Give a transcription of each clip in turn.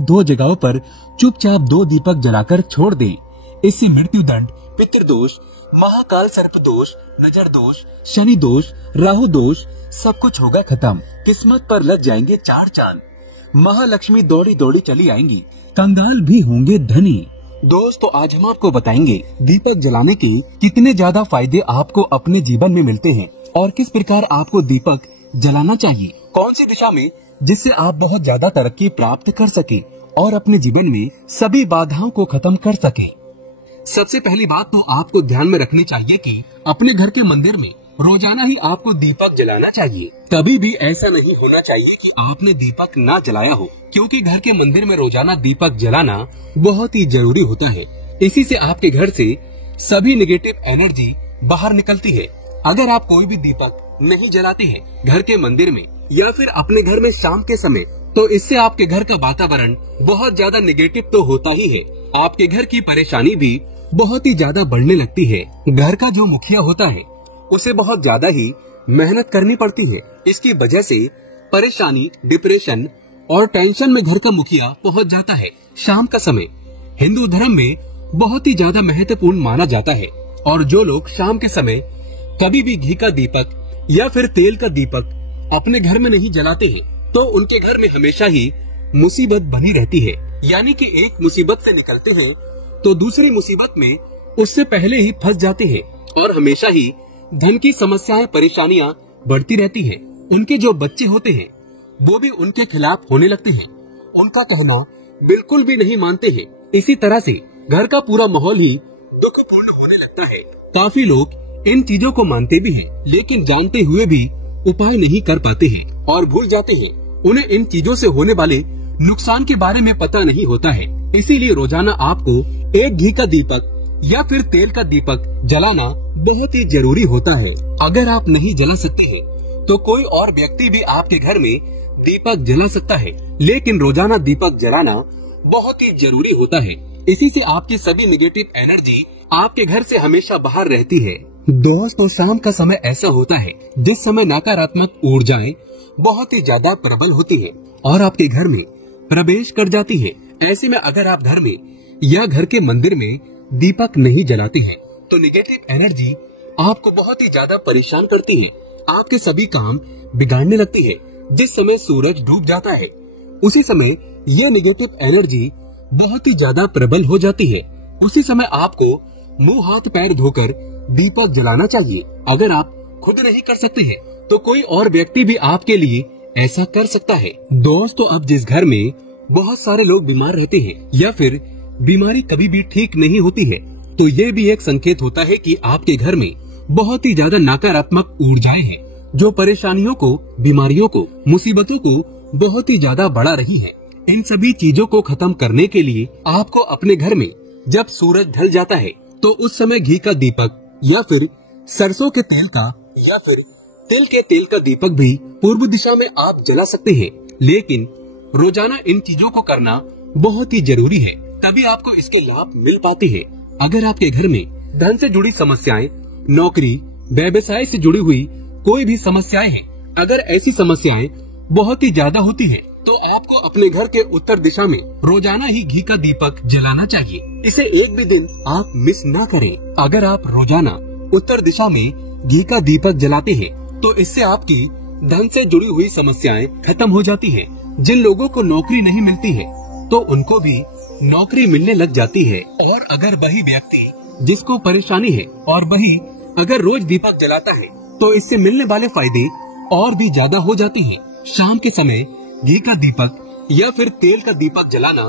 दो जगहों पर चुपचाप 2 दीपक जलाकर छोड़ दें। इससे मृत्यु दंड, पितृदोष, महाकाल सर्प दोष, नजर दोष, शनि दोष, राहु दोष सब कुछ होगा खत्म। किस्मत पर लग जाएंगे 4 चांद। महालक्ष्मी दौड़ी दौड़ी चली आएंगी, कंगाल भी होंगे धनी। दोस्तों आज हम आपको बताएंगे दीपक जलाने के कितने ज्यादा फायदे आपको अपने जीवन में मिलते हैं और किस प्रकार आपको दीपक जलाना चाहिए, कौन सी दिशा में, जिससे आप बहुत ज्यादा तरक्की प्राप्त कर सके और अपने जीवन में सभी बाधाओं को खत्म कर सके। सबसे पहली बात तो आपको ध्यान में रखनी चाहिए कि अपने घर के मंदिर में रोजाना ही आपको दीपक जलाना चाहिए। कभी भी ऐसा नहीं होना चाहिए कि आपने दीपक ना जलाया हो, क्योंकि घर के मंदिर में रोजाना दीपक जलाना बहुत ही जरूरी होता है। इसी से आपके घर से सभी नेगेटिव एनर्जी बाहर निकलती है। अगर आप कोई भी दीपक नहीं जलाते हैं घर के मंदिर में या फिर अपने घर में शाम के समय, तो इससे आपके घर का वातावरण बहुत ज्यादा नेगेटिव तो होता ही है। आपके घर की परेशानी भी बहुत ही ज्यादा बढ़ने लगती है। घर का जो मुखिया होता है उसे बहुत ज्यादा ही मेहनत करनी पड़ती है। इसकी वजह से परेशानी, डिप्रेशन और टेंशन में घर का मुखिया पहुंच जाता है। शाम का समय हिंदू धर्म में बहुत ही ज्यादा महत्वपूर्ण माना जाता है और जो लोग शाम के समय कभी भी घी का दीपक या फिर तेल का दीपक अपने घर में नहीं जलाते हैं, तो उनके घर में हमेशा ही मुसीबत बनी रहती है। यानी कि एक मुसीबत से निकलते हैं तो दूसरी मुसीबत में उससे पहले ही फंस जाते हैं और हमेशा ही धन की समस्याएं, परेशानियां बढ़ती रहती है। उनके जो बच्चे होते हैं वो भी उनके खिलाफ होने लगते हैं, उनका कहना बिल्कुल भी नहीं मानते हैं। इसी तरह से घर का पूरा माहौल ही दुखपूर्ण होने लगता है। काफी लोग इन चीजों को मानते भी हैं, लेकिन जानते हुए भी उपाय नहीं कर पाते हैं और भूल जाते हैं। उन्हें इन चीजों से होने वाले नुकसान के बारे में पता नहीं होता है। इसीलिए रोजाना आपको एक घी का दीपक या फिर तेल का दीपक जलाना बहुत ही जरूरी होता है। अगर आप नहीं जला सकते हैं तो कोई और व्यक्ति भी आपके घर में दीपक जला सकता है, लेकिन रोजाना दीपक जलाना बहुत ही जरूरी होता है। इसी से आपकी सभी नेगेटिव एनर्जी आपके घर से हमेशा बाहर रहती है। दोस्तों शाम का समय ऐसा होता है जिस समय नकारात्मक ऊर्जाएं बहुत ही ज्यादा प्रबल होती है और आपके घर में प्रवेश कर जाती है। ऐसे में अगर आप घर में या घर के मंदिर में दीपक नहीं जलाते हैं तो नेगेटिव एनर्जी आपको बहुत ही ज्यादा परेशान करती है। आपके सभी काम बिगाड़ने लगती है। जिस समय सूरज डूब जाता है उसी समय ये नेगेटिव एनर्जी बहुत ही ज्यादा प्रबल हो जाती है। उसी समय आपको मुंह हाथ पैर धोकर दीपक जलाना चाहिए। अगर आप खुद नहीं कर सकते हैं तो कोई और व्यक्ति भी आपके लिए ऐसा कर सकता है। दोस्तों अब जिस घर में बहुत सारे लोग बीमार रहते हैं या फिर बीमारी कभी भी ठीक नहीं होती है, तो ये भी एक संकेत होता है कि आपके घर में बहुत ही ज्यादा नकारात्मक ऊर्जाएं हैं जो परेशानियों को, बीमारियों को, मुसीबतों को बहुत ही ज्यादा बढ़ा रही है। इन सभी चीजों को खत्म करने के लिए आपको अपने घर में जब सूरज ढल जाता है तो उस समय घी का दीपक या फिर सरसों के तेल का या फिर तिल के तेल का दीपक भी पूर्व दिशा में आप जला सकते हैं। लेकिन रोजाना इन चीजों को करना बहुत ही जरूरी है, तभी आपको इसके लाभ मिल पाते हैं। अगर आपके घर में धन से जुड़ी समस्याएं, नौकरी, व्यवसाय से जुड़ी हुई कोई भी समस्याएं हैं, अगर ऐसी समस्याएं बहुत ही ज्यादा होती है तो आपको अपने घर के उत्तर दिशा में रोजाना ही घी का दीपक जलाना चाहिए। इसे एक भी दिन आप मिस ना करें। अगर आप रोजाना उत्तर दिशा में घी का दीपक जलाते हैं तो इससे आपकी धन से जुड़ी हुई समस्याएं खत्म हो जाती है। जिन लोगों को नौकरी नहीं मिलती है तो उनको भी नौकरी मिलने लग जाती है। और अगर वही व्यक्ति जिसको परेशानी है और वही अगर रोज दीपक जलाता है तो इससे मिलने वाले फायदे और भी ज्यादा हो जाते हैं। शाम के समय घी का दीपक या फिर तेल का दीपक जलाना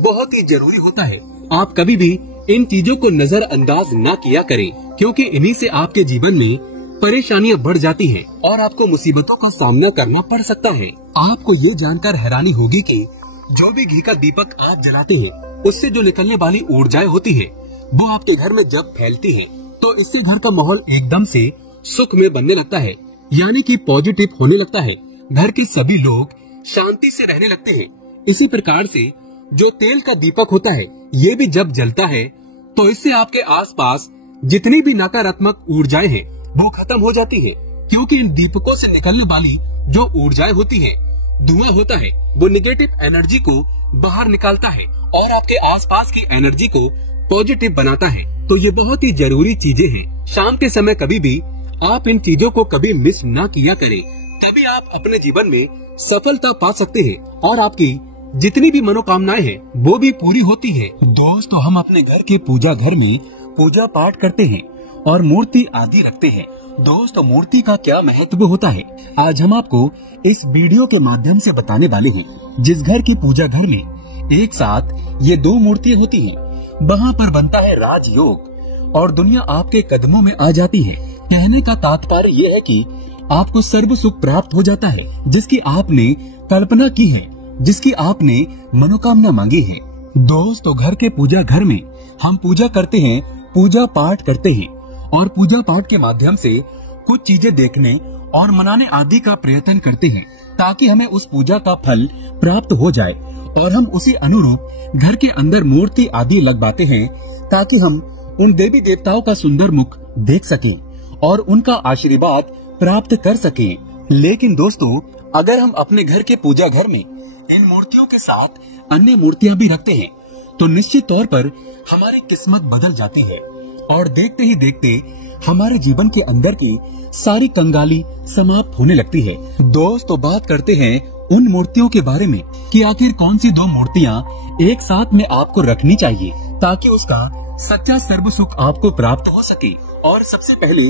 बहुत ही जरूरी होता है। आप कभी भी इन चीजों को नजरअंदाज न किया करें, क्योंकि इन्हीं से आपके जीवन में परेशानियां बढ़ जाती हैं और आपको मुसीबतों का सामना करना पड़ सकता है। आपको ये जानकर हैरानी होगी कि जो भी घी का दीपक आप जलाते हैं उससे जो निकलने वाली ऊर्जाएं होती है वो आपके घर में जब फैलती है तो इससे घर का माहौल एकदम से सुख में बनने लगता है, यानी कि पॉजिटिव होने लगता है। घर के सभी लोग शांति से रहने लगते हैं। इसी प्रकार से जो तेल का दीपक होता है ये भी जब जलता है तो इससे आपके आसपास जितनी भी नकारात्मक ऊर्जाएं हैं वो खत्म हो जाती है, क्योंकि इन दीपकों से निकलने वाली जो ऊर्जाएं होती हैं धुआं होता है वो निगेटिव एनर्जी को बाहर निकालता है और आपके आसपास की एनर्जी को पॉजिटिव बनाता है। तो ये बहुत ही जरूरी चीजें हैं। शाम के समय कभी भी आप इन चीजों को कभी मिस ना किया करें, तभी आप अपने जीवन में सफलता पा सकते हैं और आपकी जितनी भी मनोकामनाएं हैं वो भी पूरी होती है। दोस्तों, हम अपने घर के पूजा घर में पूजा पाठ करते हैं और मूर्ति आदि रखते हैं। दोस्तों, मूर्ति का क्या महत्व होता है, आज हम आपको इस वीडियो के माध्यम से बताने वाले हैं। जिस घर की पूजा घर में एक साथ ये दो मूर्तियां होती हैं, वहाँ पर बनता है राजयोग और दुनिया आपके कदमों में आ जाती है। कहने का तात्पर्य ये है कि आपको सर्व सुख प्राप्त हो जाता है, जिसकी आपने कल्पना की है, जिसकी आपने मनोकामना मांगी है। दोस्तों, घर के पूजा घर में हम पूजा करते हैं, पूजा पाठ करते हैं और पूजा पाठ के माध्यम से कुछ चीजें देखने और मनाने आदि का प्रयत्न करते हैं, ताकि हमें उस पूजा का फल प्राप्त हो जाए और हम उसी अनुरूप घर के अंदर मूर्ति आदि लगवाते हैं, ताकि हम उन देवी देवताओं का सुंदर मुख देख सकें और उनका आशीर्वाद प्राप्त कर सकें। लेकिन दोस्तों, अगर हम अपने घर के पूजा घर में इन मूर्तियों के साथ अन्य मूर्तियां भी रखते हैं, तो निश्चित तौर पर हमारी किस्मत बदल जाती है और देखते ही देखते हमारे जीवन के अंदर की सारी कंगाली समाप्त होने लगती है। दोस्तों, बात करते हैं उन मूर्तियों के बारे में कि आखिर कौन सी दो मूर्तियां एक साथ में आपको रखनी चाहिए, ताकि उसका सच्चा सर्व सुख आपको प्राप्त हो सके। और सबसे पहले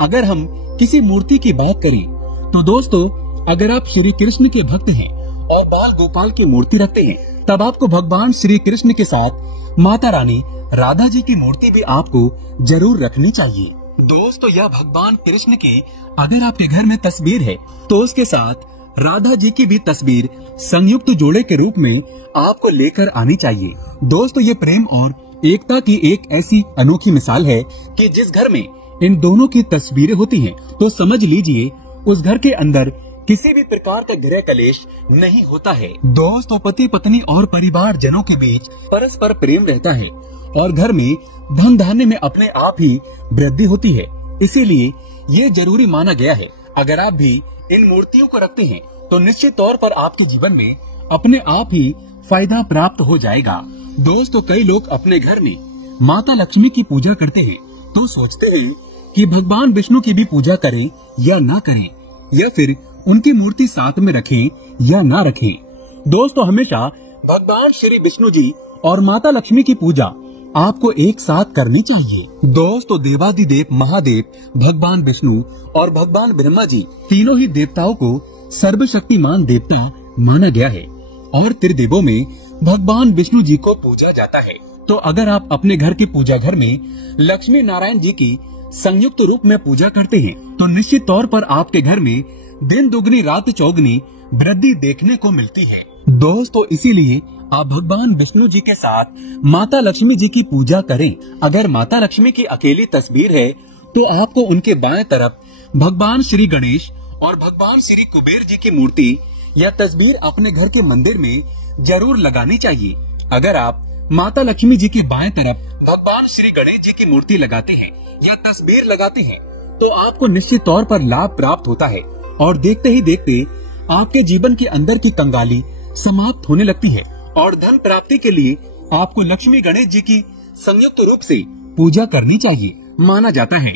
अगर हम किसी मूर्ति की बात करें, तो दोस्तों, अगर आप श्री कृष्ण के भक्त हैं और बाल गोपाल की मूर्ति रखते हैं, तब आपको भगवान श्री कृष्ण के साथ माता रानी राधा जी की मूर्ति भी आपको जरूर रखनी चाहिए। दोस्तों, यह भगवान कृष्ण की अगर आपके घर में तस्वीर है, तो उसके साथ राधा जी की भी तस्वीर संयुक्त जोड़े के रूप में आपको लेकर आनी चाहिए। दोस्तों, ये प्रेम और एकता की एक ऐसी अनोखी मिसाल है कि जिस घर में इन दोनों की तस्वीरें होती हैं, तो समझ लीजिए उस घर के अंदर किसी भी प्रकार का गृह कलेश नहीं होता है। दोस्तों, पति पत्नी और परिवार जनों के बीच परस्पर प्रेम रहता है और घर में धन धान्य में अपने आप ही वृद्धि होती है। इसीलिए ये जरूरी माना गया है, अगर आप भी इन मूर्तियों को रखते हैं, तो निश्चित तौर पर आपके जीवन में अपने आप ही फायदा प्राप्त हो जाएगा। दोस्तों, कई लोग अपने घर में माता लक्ष्मी की पूजा करते हैं, तो सोचते हैं कि भगवान विष्णु की भी पूजा करें या ना करें, या फिर उनकी मूर्ति साथ में रखें या ना रखें। दोस्तों, हमेशा भगवान श्री विष्णु जी और माता लक्ष्मी की पूजा आपको एक साथ करनी चाहिए। दोस्तों, देवादिदेव महादेव भगवान विष्णु और भगवान ब्रह्मा जी तीनों ही देवताओं को सर्वशक्तिमान देवता माना गया है और त्रिदेवों में भगवान विष्णु जी को पूजा जाता है। तो अगर आप अपने घर के पूजा घर में लक्ष्मी नारायण जी की संयुक्त रूप में पूजा करते हैं, तो निश्चित तौर पर आपके घर में दिन दुगनी रात चौगनी वृद्धि देखने को मिलती है। दोस्तों, इसीलिए आप भगवान विष्णु जी के साथ माता लक्ष्मी जी की पूजा करें। अगर माता लक्ष्मी की अकेली तस्वीर है, तो आपको उनके बाएं तरफ भगवान श्री गणेश और भगवान श्री कुबेर जी की मूर्ति या तस्वीर अपने घर के मंदिर में जरूर लगानी चाहिए। अगर आप माता लक्ष्मी जी के बाएं तरफ भगवान श्री गणेश जी की मूर्ति लगाते हैं या तस्वीर लगाते हैं, तो आपको निश्चित तौर पर लाभ प्राप्त होता है और देखते ही देखते आपके जीवन के अंदर की कंगाली समाप्त होने लगती है और धन प्राप्ति के लिए आपको लक्ष्मी गणेश जी की संयुक्त रूप से पूजा करनी चाहिए। माना जाता है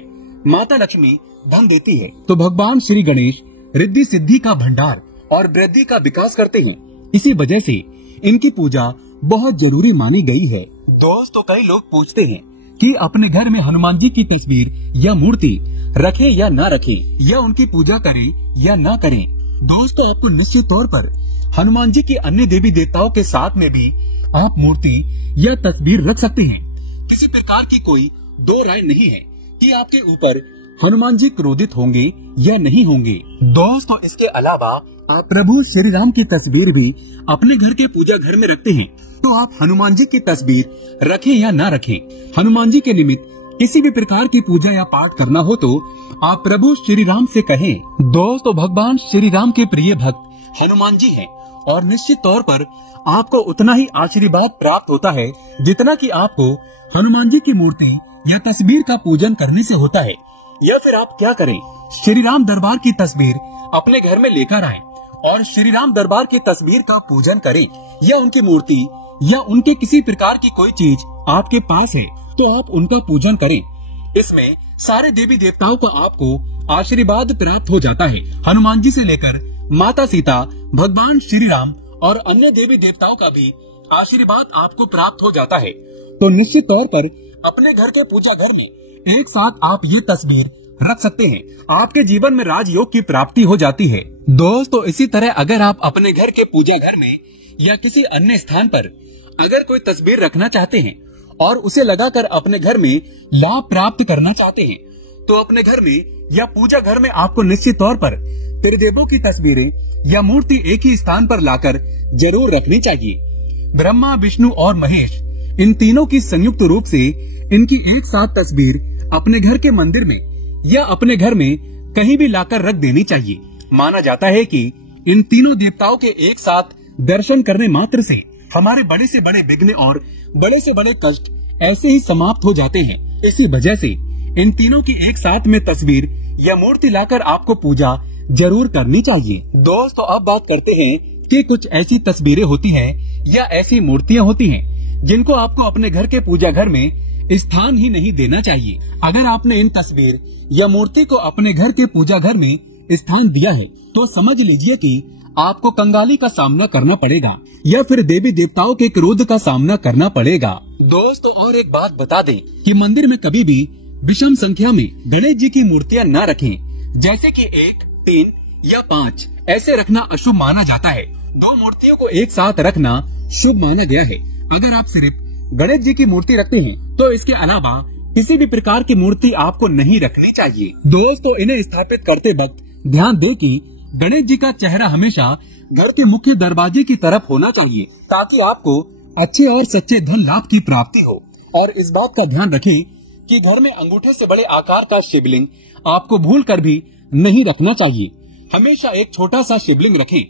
माता लक्ष्मी धन देती है, तो भगवान श्री गणेश रिद्धि सिद्धि का भंडार और वृद्धि का विकास करते हैं। इसी वजह से इनकी पूजा बहुत जरूरी मानी गई है। दोस्तों, कई लोग पूछते हैं कि अपने घर में हनुमान जी की तस्वीर या मूर्ति रखें या ना रखें, या उनकी पूजा करें या ना करें। दोस्तों, आपको निश्चित तौर पर हनुमान जी की अन्य देवी देवताओं के साथ में भी आप मूर्ति या तस्वीर रख सकते हैं। किसी प्रकार की कोई दो राय नहीं है कि आपके ऊपर हनुमान जी क्रोधित होंगे या नहीं होंगे। दोस्तों, इसके अलावा आप प्रभु श्री राम की तस्वीर भी अपने घर के पूजा घर में रखते हैं, तो आप हनुमान जी की तस्वीर रखें या ना रखें, हनुमान जी के निमित्त किसी भी प्रकार की पूजा या पाठ करना हो तो आप प्रभु श्री राम से कहें। दोस्तों, भगवान श्री राम के प्रिय भक्त हनुमान जी हैं और निश्चित तौर पर आपको उतना ही आशीर्वाद प्राप्त होता है जितना कि आपको हनुमान जी की मूर्ति या तस्वीर का पूजन करने से होता है। या फिर आप क्या करें, श्री राम दरबार की तस्वीर अपने घर में लेकर आएं और श्री राम दरबार की तस्वीर का पूजन करें या उनकी मूर्ति या उनके किसी प्रकार की कोई चीज आपके पास है तो आप उनका पूजन करें। इसमें सारे देवी देवताओं का आपको आशीर्वाद प्राप्त हो जाता है। हनुमान जी से लेकर माता सीता, भगवान श्री राम और अन्य देवी देवताओं का भी आशीर्वाद आपको प्राप्त हो जाता है। तो निश्चित तौर पर अपने घर के पूजा घर में एक साथ आप ये तस्वीर रख सकते हैं। आपके जीवन में राजयोग की प्राप्ति हो जाती है। दोस्तों इसी तरह अगर आप अपने घर के पूजा घर में या किसी अन्य स्थान पर अगर कोई तस्वीर रखना चाहते हैं और उसे लगाकर अपने घर में लाभ प्राप्त करना चाहते हैं तो अपने घर में या पूजा घर में आपको निश्चित तौर पर त्रिदेवों की तस्वीरें या मूर्ति एक ही स्थान पर लाकर जरूर रखनी चाहिए। ब्रह्मा, विष्णु और महेश इन तीनों की संयुक्त रूप से इनकी एक साथ तस्वीर अपने घर के मंदिर में या अपने घर में कहीं भी लाकर रख देनी चाहिए। माना जाता है कि इन तीनों देवताओं के एक साथ दर्शन करने मात्र से हमारे बड़े से बड़े विघ्न और बड़े से बड़े कष्ट ऐसे ही समाप्त हो जाते हैं। इसी वजह से इन तीनों की एक साथ में तस्वीर या मूर्ति लाकर आपको पूजा जरूर करनी चाहिए। दोस्तों अब बात करते हैं कि कुछ ऐसी तस्वीरें होती हैं या ऐसी मूर्तियां होती हैं जिनको आपको अपने घर के पूजा घर में स्थान ही नहीं देना चाहिए। अगर आपने इन तस्वीर या मूर्ति को अपने घर के पूजा घर में स्थान दिया है तो समझ लीजिए कि आपको कंगाली का सामना करना पड़ेगा या फिर देवी देवताओं के क्रोध का सामना करना पड़ेगा। दोस्तों और एक बात बता दें कि मंदिर में कभी भी विषम संख्या में गणेश जी की मूर्तियां न रखें। जैसे कि 1, 3 या 5 ऐसे रखना अशुभ माना जाता है। 2 मूर्तियों को एक साथ रखना शुभ माना गया है। अगर आप सिर्फ गणेश जी की मूर्ति रखते हैं तो इसके अलावा किसी भी प्रकार की मूर्ति आपको नहीं रखनी चाहिए। दोस्तों इन्हें स्थापित करते वक्त ध्यान दें कि गणेश जी का चेहरा हमेशा घर के मुख्य दरवाजे की तरफ होना चाहिए ताकि आपको अच्छे और सच्चे धन लाभ की प्राप्ति हो। और इस बात का ध्यान रखें कि घर में अंगूठे से बड़े आकार का शिवलिंग आपको भूल कर भी नहीं रखना चाहिए। हमेशा एक छोटा सा शिवलिंग रखें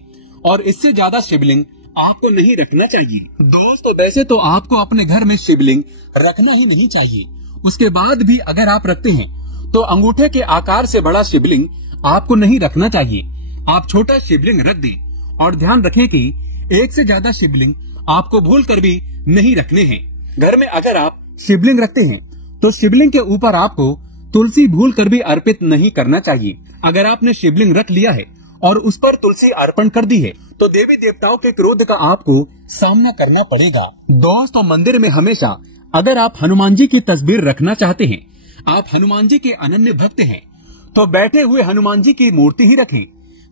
और इससे ज्यादा शिवलिंग आपको नहीं रखना चाहिए। दोस्तों वैसे तो आपको अपने घर में शिवलिंग रखना ही नहीं चाहिए। उसके बाद भी अगर आप रखते हैं तो अंगूठे के आकार से बड़ा शिवलिंग आपको नहीं रखना चाहिए। आप छोटा शिवलिंग रख दें और ध्यान रखें कि एक से ज्यादा शिवलिंग आपको भूल कर भी नहीं रखने हैं। घर में अगर आप शिवलिंग रखते हैं तो शिवलिंग के ऊपर आपको तुलसी भूल कर भी अर्पित नहीं करना चाहिए। अगर आपने शिवलिंग रख लिया है और उस पर तुलसी अर्पण कर दी है तो देवी देवताओं के क्रोध का आपको सामना करना पड़ेगा। दोस्तों मंदिर में हमेशा अगर आप हनुमान जी की तस्वीर रखना चाहते हैं, आप हनुमान जी के अनन्य भक्त हैं तो बैठे हुए हनुमान जी की मूर्ति ही रखें।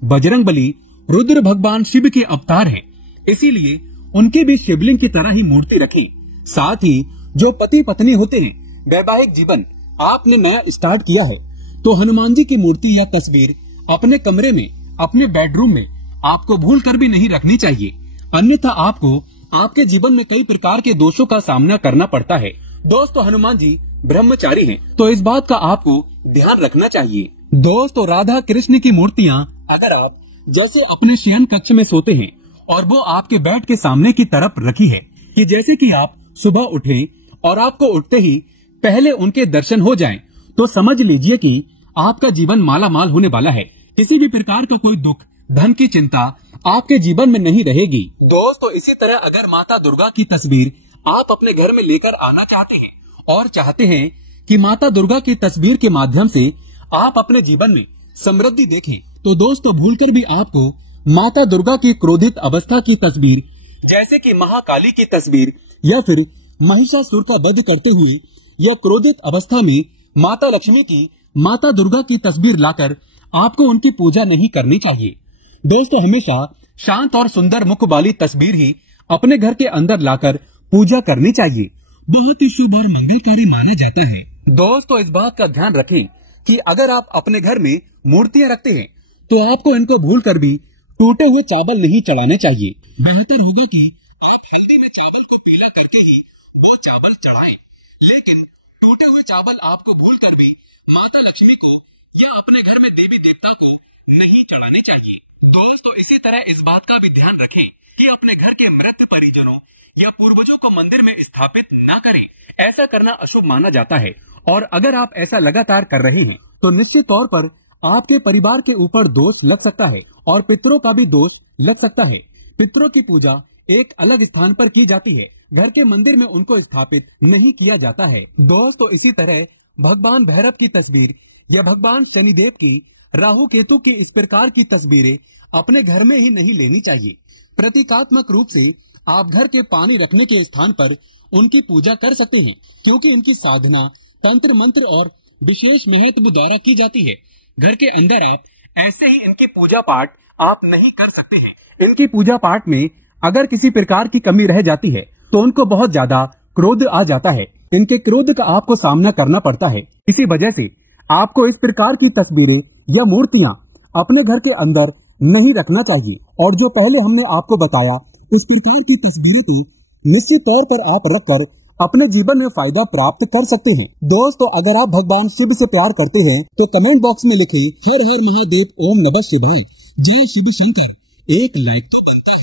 बजरंगबली रुद्र भगवान शिव के अवतार हैं, इसीलिए उनके भी शिवलिंग की तरह ही मूर्ति रखें। साथ ही जो पति पत्नी होते हैं, वैवाहिक जीवन आपने नया स्टार्ट किया है तो हनुमान जी की मूर्ति या तस्वीर अपने कमरे में, अपने बेडरूम में आपको भूल कर भी नहीं रखनी चाहिए। अन्यथा आपको आपके जीवन में कई प्रकार के दोषों का सामना करना पड़ता है। दोस्तों हनुमान जी ब्रह्मचारी हैं तो इस बात का आपको ध्यान रखना चाहिए। दोस्तों राधा कृष्ण की मूर्तियाँ अगर आप जैसे अपने शयन कक्ष में सोते हैं और वो आपके बेड के सामने की तरफ रखी है कि जैसे कि आप सुबह उठें और आपको उठते ही पहले उनके दर्शन हो जाएं, तो समझ लीजिए कि आपका जीवन माला माल होने वाला है। किसी भी प्रकार का कोई दुख, धन की चिंता आपके जीवन में नहीं रहेगी। दोस्तों इसी तरह अगर माता दुर्गा की तस्वीर आप अपने घर में लेकर आना चाहते हैं और चाहते हैं कि माता दुर्गा की तस्वीर के माध्यम से आप अपने जीवन में समृद्धि देखें तो दोस्तों भूलकर भी आपको माता दुर्गा की क्रोधित अवस्था की तस्वीर जैसे कि महाकाली की तस्वीर या फिर महिषासुर का वध करते हुए या क्रोधित अवस्था में माता लक्ष्मी की, माता दुर्गा की तस्वीर लाकर आपको उनकी पूजा नहीं करनी चाहिए। दोस्तों हमेशा शांत और सुंदर मुख वाली तस्वीर ही अपने घर के अंदर लाकर पूजा करनी चाहिए। बहुत ही शुभ और मंगलकारी माना जाता है। दोस्तों इस बात का ध्यान रखें कि अगर आप अपने घर में मूर्तियां रखते हैं तो आपको इनको भूल कर भी टूटे हुए चावल नहीं चढ़ाने चाहिए। बेहतर होगा कि आप हल्दी में चावल को पीला करके ही वो चावल चढ़ाएं, लेकिन टूटे हुए चावल आपको भूल कर भी माता लक्ष्मी को या अपने घर में देवी देवता को नहीं चढ़ाने चाहिए। दोस्तों इसी तरह इस बात का भी ध्यान रखें कि अपने घर के मृत परिजनों या पूर्वजों को मंदिर में स्थापित न करें। ऐसा करना अशुभ माना जाता है और अगर आप ऐसा लगातार कर रहे हैं तो निश्चित तौर पर आपके परिवार के ऊपर दोष लग सकता है और पितरों का भी दोष लग सकता है। पितरों की पूजा एक अलग स्थान पर की जाती है, घर के मंदिर में उनको स्थापित नहीं किया जाता है। दोस्तों, इसी तरह भगवान भैरव की तस्वीर या भगवान शनिदेव की, राहु केतु की इस प्रकार की तस्वीरें अपने घर में ही नहीं लेनी चाहिए। प्रतीकात्मक रूप से आप घर के पानी रखने के स्थान पर उनकी पूजा कर सकते हैं, क्योंकि उनकी साधना तंत्र मंत्र और विशेष महत्व द्वारा की जाती है। घर के अंदर आप ऐसे ही इनकी पूजा पाठ आप नहीं कर सकते हैं। इनकी पूजा पाठ में अगर किसी प्रकार की कमी रह जाती है तो उनको बहुत ज्यादा क्रोध आ जाता है। इनके क्रोध का आपको सामना करना पड़ता है। इसी वजह से आपको इस प्रकार की तस्वीरें या मूर्तियां अपने घर के अंदर नहीं रखना चाहिए। और जो पहले हमने आपको बताया, इस प्रकार की तस्वीरें भी निश्चित तौर पर आप रखकर अपने जीवन में फायदा प्राप्त कर सकते हैं। दोस्तों, अगर आप भगवान शिव से प्यार करते हैं तो कमेंट बॉक्स में लिखें हर हर महादेव, ओम नमः शिवाय, जय शिव शंकर। एक लाइक तो बनता है।